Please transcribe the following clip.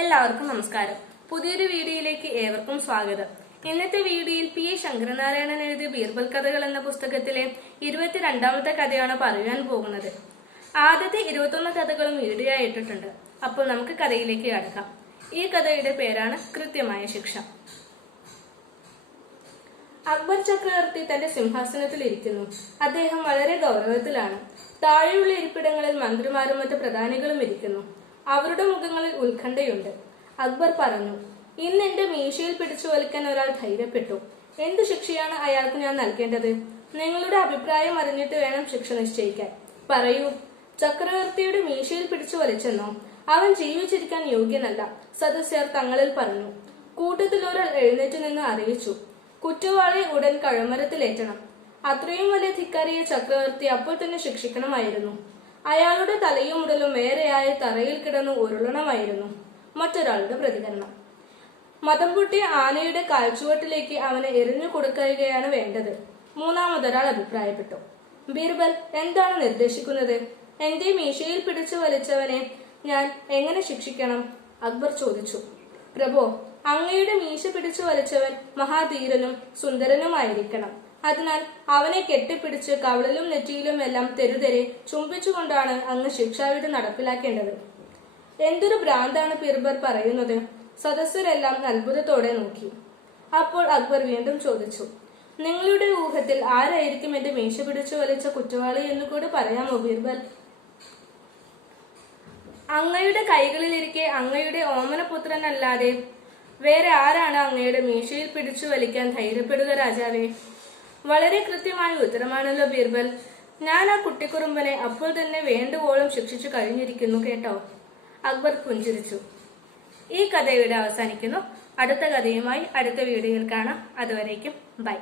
എല്ലാവർക്കും നമസ്കാരം. പുതിയൊരു വീഡിയോയിലേക്ക് ഏവർക്കും സ്വാഗതം. ഇന്നത്തെ വീഡിയോയിൽ പി എ ശങ്കരനാരായണൻ എഴുതിയ ബീർബൽ കഥകൾ എന്ന പുസ്തകത്തിലെ ഇരുപത്തിരണ്ടാമത്തെ കഥയാണ് പറയാൻ പോകുന്നത്. ആദ്യത്തെ ഇരുപത്തൊന്ന് കഥകളും വീഡിയോ ഇട്ടിട്ടുണ്ട് അപ്പോൾ നമുക്ക് കഥയിലേക്ക് കടക്കാം. ഈ കഥയുടെ പേരാണ് കൃത്യമായ ശിക്ഷ. അക്ബർ ചക്രവർത്തി തന്റെ സിംഹാസനത്തിൽ ഇരിക്കുന്നു. അദ്ദേഹം വളരെ ഗൗരവത്തിലാണ്. താഴെയുള്ള ഇരിപ്പിടങ്ങളിൽ മന്ത്രിമാരും മറ്റ് പ്രധാനികളും ഇരിക്കുന്നു. അവരുടെ മുഖങ്ങളിൽ ഉത്കണ്ഠയുണ്ട്. അക്ബർ പറഞ്ഞു ഇന്ന് എന്റെ മീശയിൽ പിടിച്ചു വലിക്കാൻ ഒരാൾ ധൈര്യപ്പെട്ടു. എന്ത് ശിക്ഷയാണ് അയാൾക്ക് ഞാൻ നൽകേണ്ടത്? നിങ്ങളുടെ അഭിപ്രായം അറിഞ്ഞിട്ട് വേണം ശിക്ഷ നിശ്ചയിക്കാൻ. പറയൂ ചക്രവർത്തിയുടെ മീശയിൽ പിടിച്ചു വലിച്ചെന്നോ? അവൻ ജീവിച്ചിരിക്കാൻ യോഗ്യനല്ല സദസ്യർ തങ്ങളിൽ പറഞ്ഞു. കൂട്ടത്തിൽ ഒരാൾ എഴുന്നേറ്റ് നിന്ന് അറിയിച്ചു കുറ്റവാളി ഉടൻ കഴമരത്തിലേറ്റണം. അത്രയും വലിയ ധിക്കാരിയെ ചക്രവർത്തി അപ്പോൾ തന്നെ ശിക്ഷിക്കണമായിരുന്നു. അയാളുടെ തലയും ഉടലും വേറെയായ തറയിൽ കിടന്ന് ഉരുളണമായിരുന്നു. മറ്റൊരാളുടെ പ്രതികരണം. മതം പൊട്ടിയ ആനയുടെ കാൽച്ചുവട്ടിലേക്ക് അവനെ എറിഞ്ഞു കൊടുക്കുകയാണ് വേണ്ടത്. മൂന്നാമതൊരാൾ അഭിപ്രായപ്പെട്ടു. ബീർബൽ എന്താണ് നിർദ്ദേശിക്കുന്നത്? എന്റെ മീശയിൽ പിടിച്ചു വലിച്ചവനെ ഞാൻ എങ്ങനെ ശിക്ഷിക്കണം? അക്ബർ ചോദിച്ചു. പ്രഭോ അങ്ങയുടെ മീശ പിടിച്ചു വലിച്ചവൻ മഹാധീരനും സുന്ദരനുമായിരിക്കണം. അതിനാൽ അവനെ കെട്ടിപ്പിടിച്ച് കവളിലും നെറ്റിയിലും എല്ലാം തെരുതെരെ ചുംബിച്ചുകൊണ്ടാണ് അങ്ങ് ശിക്ഷാവിധി നടപ്പിലാക്കേണ്ടത്. എന്തൊരു ഭ്രാന്താണ് ബീർബൽ പറയുന്നത്? സദസ്സരെല്ലാം അത്ഭുതത്തോടെ നോക്കി. അപ്പോൾ അക്ബർ വീണ്ടും ചോദിച്ചു നിങ്ങളുടെ ഊഹത്തിൽ ആരായിരിക്കും എന്റെ മീശ പിടിച്ചു വലിച്ച കുറ്റവാളി എന്ന് കൂടി പറയാമോ ബീർബൽ അങ്ങയുടെ കൈകളിലിരിക്കെ അങ്ങയുടെ ഓമനപുത്രനല്ലാതെ വേറെ ആരാണ് അങ്ങയുടെ മീശയിൽ പിടിച്ചു വലിക്കാൻ ധൈര്യപ്പെടുക രാജാവേ? വളരെ കൃത്യമായ ഉത്തരമാണല്ലോ ബീർബൽ. ഞാൻ ആ കുട്ടിക്കുറുമ്പനെ അപ്പോൾ തന്നെ വേണ്ടുവോളം ശിക്ഷിച്ചു കഴിഞ്ഞിരിക്കുന്നു കേട്ടോ. അക്ബർ പുഞ്ചിരിച്ചു. ഈ കഥ ഇവിടെ അവസാനിക്കുന്നു. അടുത്ത കഥയുമായി അടുത്ത വീഡിയോയിൽ കാണാം. അതുവരേക്കും ബൈ.